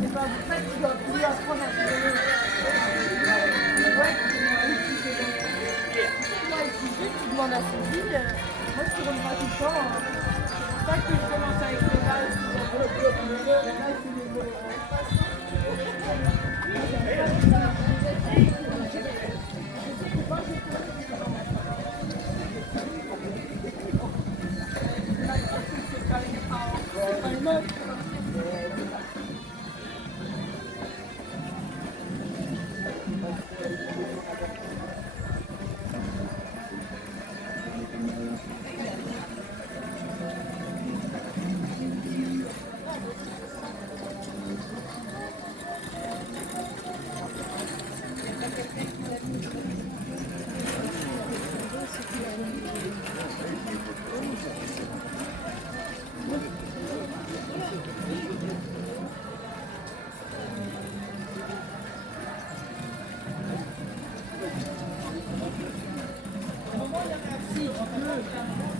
C'est pas pour ça que tu dois plus apprendre à te donner. Ouais. Moi, étudier, tu demandes à Sylvie. Moi, je te donne pas tout le temps. C'est pour ça que je commence avec les bases.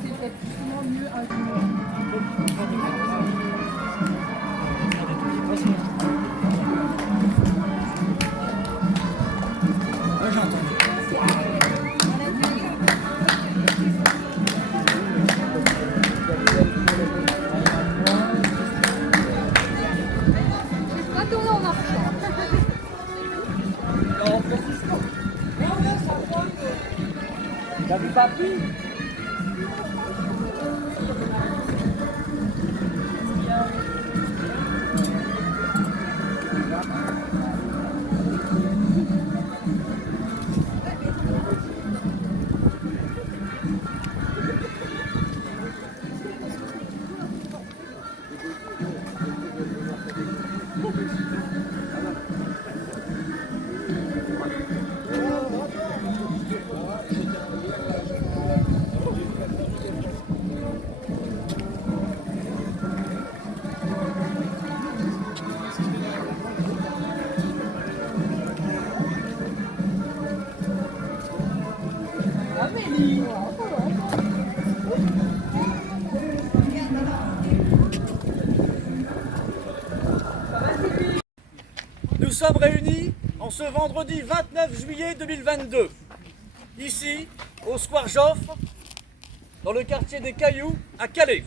C'est peut-être justement mieux un T'as vu papy? Nous sommes réunis en ce vendredi 29 juillet 2022, ici au Square Joffre, dans le quartier des Cailloux à Calais,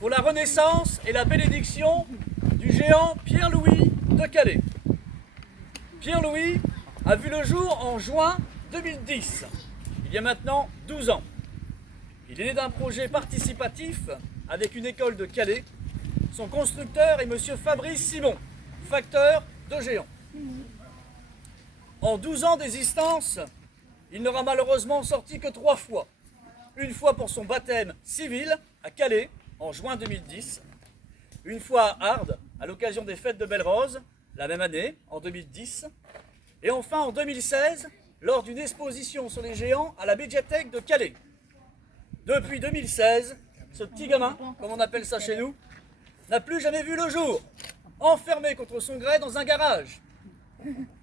pour la renaissance et la bénédiction du géant Pierre-Louis de Calais. Pierre-Louis a vu le jour en juin 2010, il y a maintenant 12 ans. Il est né d'un projet participatif avec une école de Calais. Son constructeur est M. Fabrice Simon, facteur de géants. En 12 ans d'existence, il n'aura malheureusement sorti que 3 fois. Une fois pour son baptême civil à Calais en juin 2010, une fois à Ardes à l'occasion des fêtes de Belle-Rose, la même année, en 2010, et enfin en 2016, lors d'une exposition sur les géants à la médiathèque de Calais. Depuis 2016, ce petit gamin, comme on appelle ça chez nous, n'a plus jamais vu le jour, enfermé contre son gré dans un garage.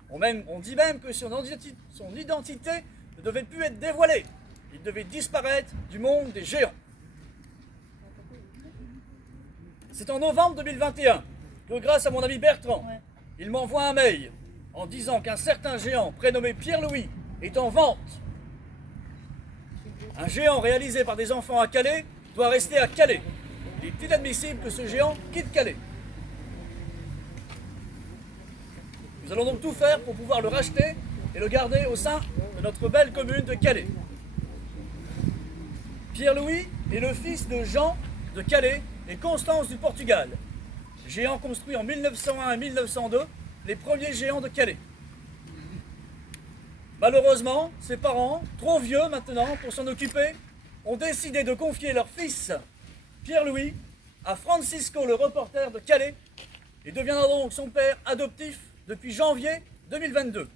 On dit même que son identité ne devait plus être dévoilée. Il devait disparaître du monde des géants. C'est en novembre 2021 que, grâce à mon ami Bertrand, il m'envoie un mail en disant qu'un certain géant prénommé Pierre-Louis est en vente. Un géant réalisé par des enfants à Calais doit rester à Calais. Il est inadmissible que ce géant quitte Calais. Nous allons donc tout faire pour pouvoir le racheter et le garder au sein de notre belle commune de Calais. Pierre-Louis est le fils de Jean de Calais et Constance du Portugal, géants construits en 1901 et 1902, les premiers géants de Calais. Malheureusement, ses parents, trop vieux maintenant pour s'en occuper, ont décidé de confier leur fils, Pierre-Louis, à Francisco le reporter de Calais et deviendra donc son père adoptif depuis janvier 2022.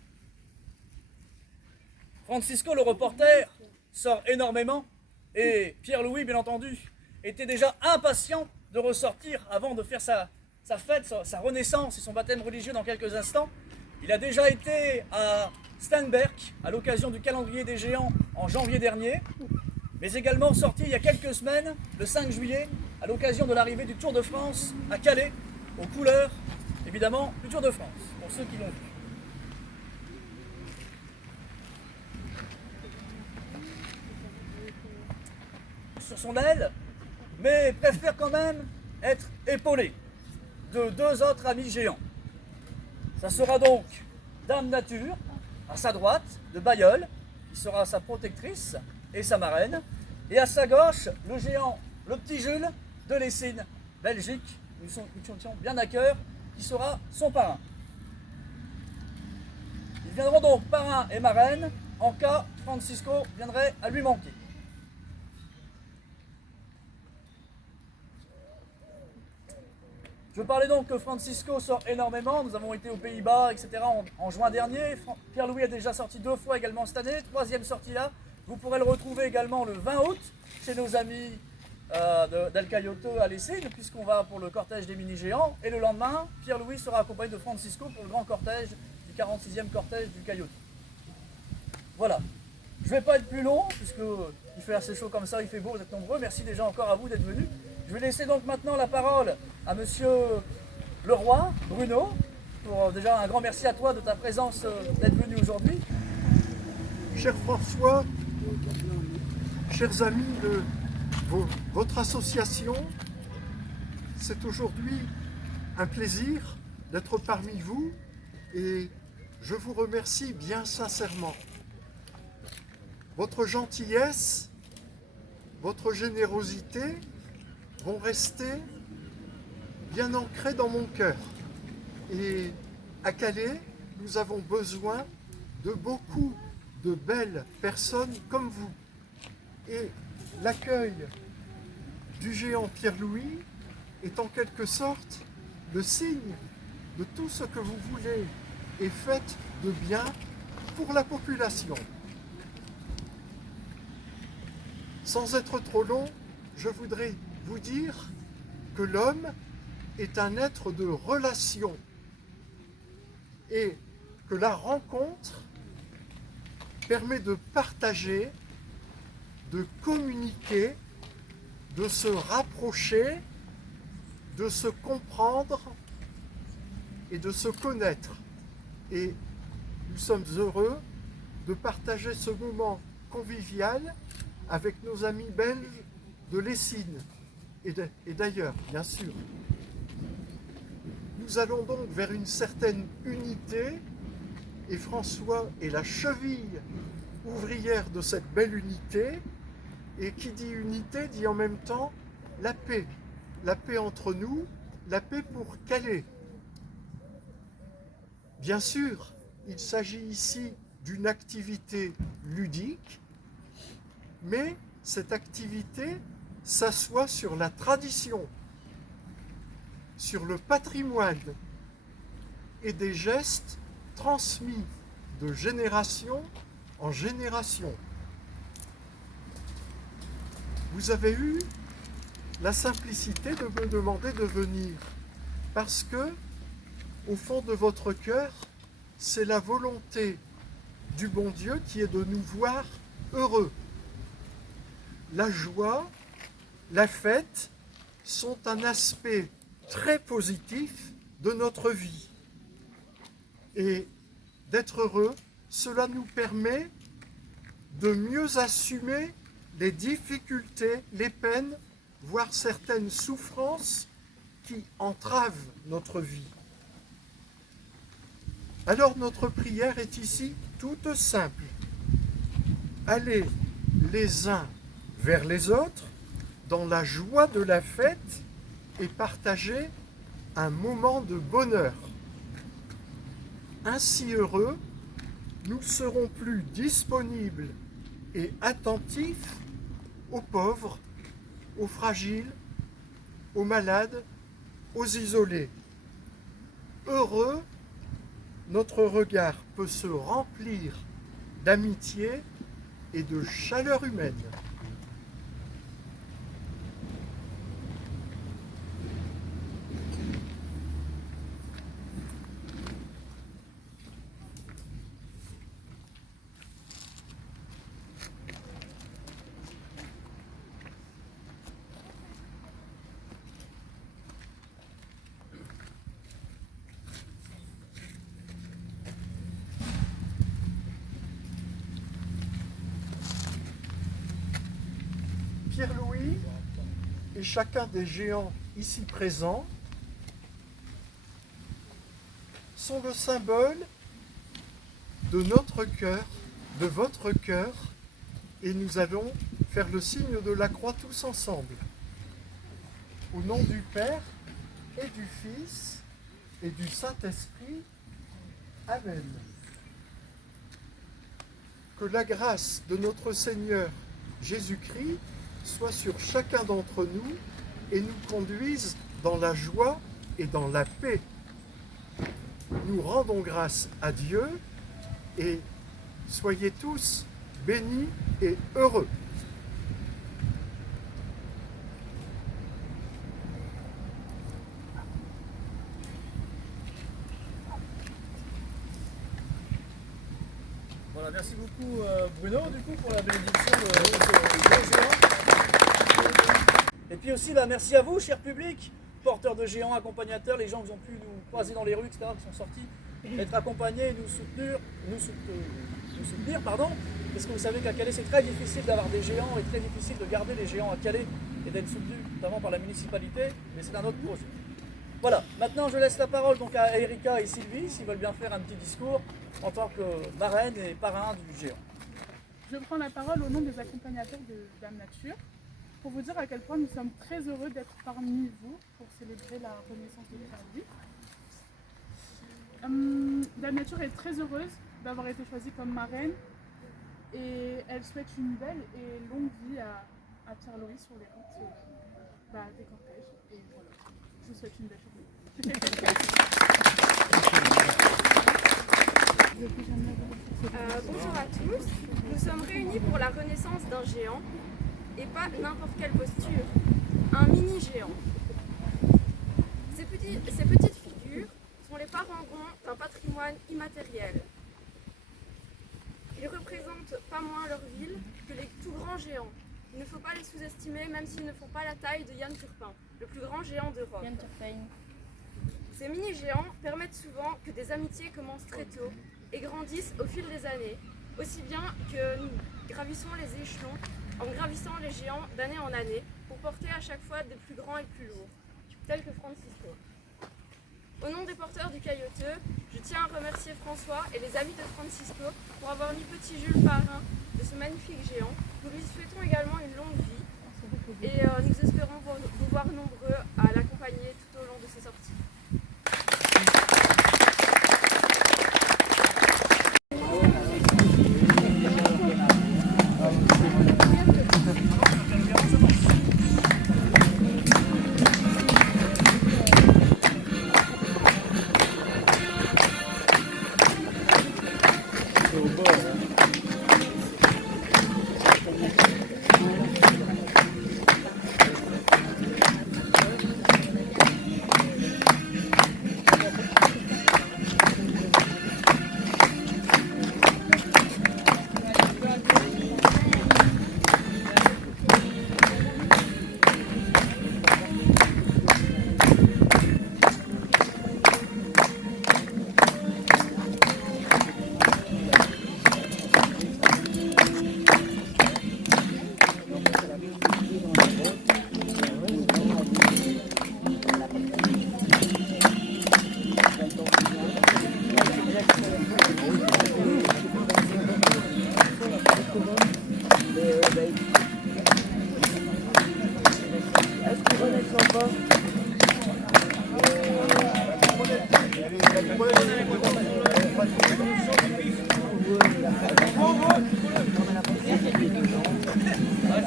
Francisco le reporter sort énormément et Pierre-Louis, bien entendu, était déjà impatient de ressortir avant de faire sa fête, sa renaissance et son baptême religieux dans quelques instants. Il a déjà été à Steinberg à l'occasion du calendrier des géants en janvier dernier, mais également sorti il y a quelques semaines, le 5 juillet, à l'occasion de l'arrivée du Tour de France à Calais, aux couleurs, évidemment, du Tour de France, pour ceux qui l'ont vu. Sur son aile, mais préfère quand même être épaulé de deux autres amis géants. Ça sera donc Dame Nature, à sa droite, de Bailleul, qui sera sa protectrice et sa marraine, et à sa gauche, le géant, le petit Jules, de Lessines, Belgique, nous tient bien à cœur, qui sera son parrain. Ils viendront donc parrain et marraine en cas Francisco viendrait à lui manquer. Je parlais donc que Francisco sort énormément, nous avons été aux Pays-Bas, etc. en juin dernier. Pierre-Louis a déjà sorti 2 fois également cette année, 3e sortie là. Vous pourrez le retrouver également le 20 août chez nos amis d'El Cayoto à Lessines, puisqu'on va pour le cortège des mini-géants. Et le lendemain, Pierre-Louis sera accompagné de Francisco pour le grand cortège du 46e cortège du Cayoto. Voilà. Je ne vais pas être plus long, puisqu'il fait assez chaud comme ça, il fait beau, vous êtes nombreux. Merci déjà encore à vous d'être venus. Je vais laisser donc maintenant la parole à Monsieur Leroy, Bruno, pour déjà un grand merci à toi de ta présence, d'être venu aujourd'hui. Cher François, chers amis de votre association, c'est aujourd'hui un plaisir d'être parmi vous et je vous remercie bien sincèrement. Votre gentillesse, votre générosité vont rester bien ancrés dans mon cœur. Et à Calais, nous avons besoin de beaucoup de belles personnes comme vous. Et l'accueil du géant Pierre-Louis est en quelque sorte le signe de tout ce que vous voulez et faites de bien pour la population. Sans être trop long, je voudrais vous dire que l'homme est un être de relation et que la rencontre permet de partager, de communiquer, de se rapprocher, de se comprendre et de se connaître. Et nous sommes heureux de partager ce moment convivial avec nos amis belges de Lessines et d'ailleurs, bien sûr. Nous allons donc vers une certaine unité et François est la cheville ouvrière de cette belle unité et qui dit unité dit en même temps la paix entre nous, la paix pour Calais. Bien sûr, il s'agit ici d'une activité ludique, mais cette activité s'assoit sur la tradition, sur le patrimoine et des gestes transmis de génération en génération. Vous avez eu la simplicité de me demander de venir parce que, au fond de votre cœur, c'est la volonté du bon Dieu qui est de nous voir heureux. La joie, la fête sont un aspect très positif de notre vie. Et d'être heureux, cela nous permet de mieux assumer les difficultés, les peines, voire certaines souffrances qui entravent notre vie. Alors notre prière est ici toute simple. Allez les uns vers les autres dans la joie de la fête et partager un moment de bonheur. Ainsi heureux, nous serons plus disponibles et attentifs aux pauvres, aux fragiles, aux malades, aux isolés. Heureux, notre regard peut se remplir d'amitié et de chaleur humaine. et chacun des géants ici présents sont le symbole de notre cœur, de votre cœur, et nous allons faire le signe de la croix tous ensemble. Au nom du Père et du Fils et du Saint-Esprit. Amen. Que la grâce de notre Seigneur Jésus-Christ soit sur chacun d'entre nous et nous conduise dans la joie et dans la paix. Nous rendons grâce à Dieu et soyez tous bénis et heureux. Voilà, merci beaucoup Bruno du coup pour la bénédiction de ce géant. Et puis aussi merci à vous, cher public, porteurs de géants, accompagnateurs, les gens qui ont pu nous croiser dans les rues, etc., qui sont sortis, être accompagnés et nous soutenir, parce que vous savez qu'à Calais c'est très difficile d'avoir des géants et très difficile de garder les géants à Calais et d'être soutenus, notamment par la municipalité, mais c'est un autre projet. Voilà, maintenant je laisse la parole donc à Erika et Sylvie, s'ils veulent bien faire un petit discours en tant que marraine et parrain du géant. Je prends la parole au nom des accompagnateurs de Dame Nature pour vous dire à quel point nous sommes très heureux d'être parmi vous pour célébrer la renaissance de Claudie. Dame Nature est très heureuse d'avoir été choisie comme marraine et elle souhaite une belle et longue vie à Pierre-Louis sur les routes des cortèges. Et voilà, je vous souhaite une belle journée. Bonjour à tous, nous sommes réunis pour la renaissance d'un géant et pas n'importe quelle posture, un mini-géant. Ces petites figures sont les parangons d'un patrimoine immatériel. Ils représentent pas moins leur ville que les tout grands géants. Il ne faut pas les sous-estimer même s'ils ne font pas la taille de Yann Turpin, le plus grand géant d'Europe. Ces mini-géants permettent souvent que des amitiés commencent très tôt et grandissent au fil des années, aussi bien que nous gravissons les échelons en gravissant les géants d'année en année pour porter à chaque fois des plus grands et plus lourds, tels que Francisco. Au nom des porteurs du Caillouteux, je tiens à remercier François et les amis de Francisco pour avoir mis petit Jules parrain de ce magnifique géant. Nous lui souhaitons également une longue vie et nous espérons vous voir nombreux à l'accompagner tout au long de ses sorties.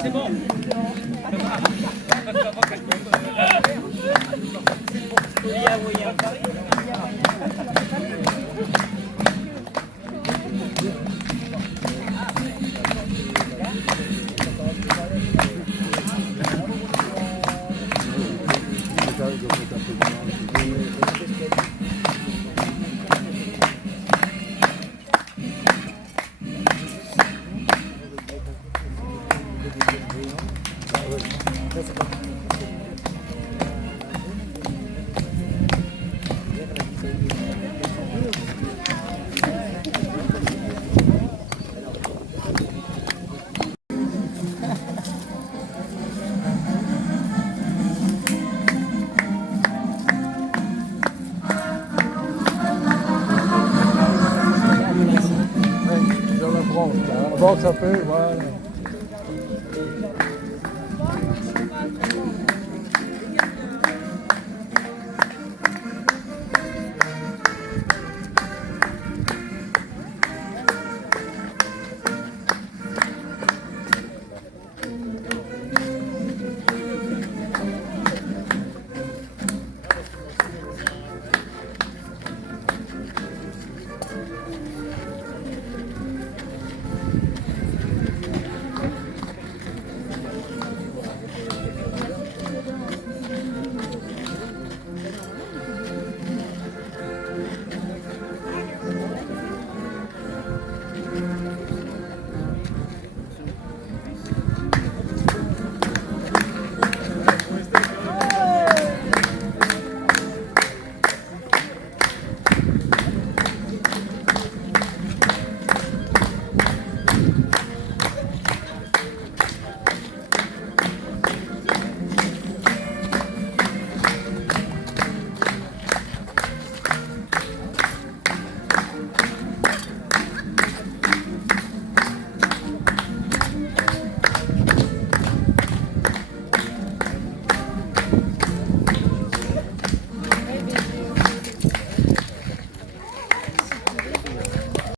C'est bon. avance un peu, voilà.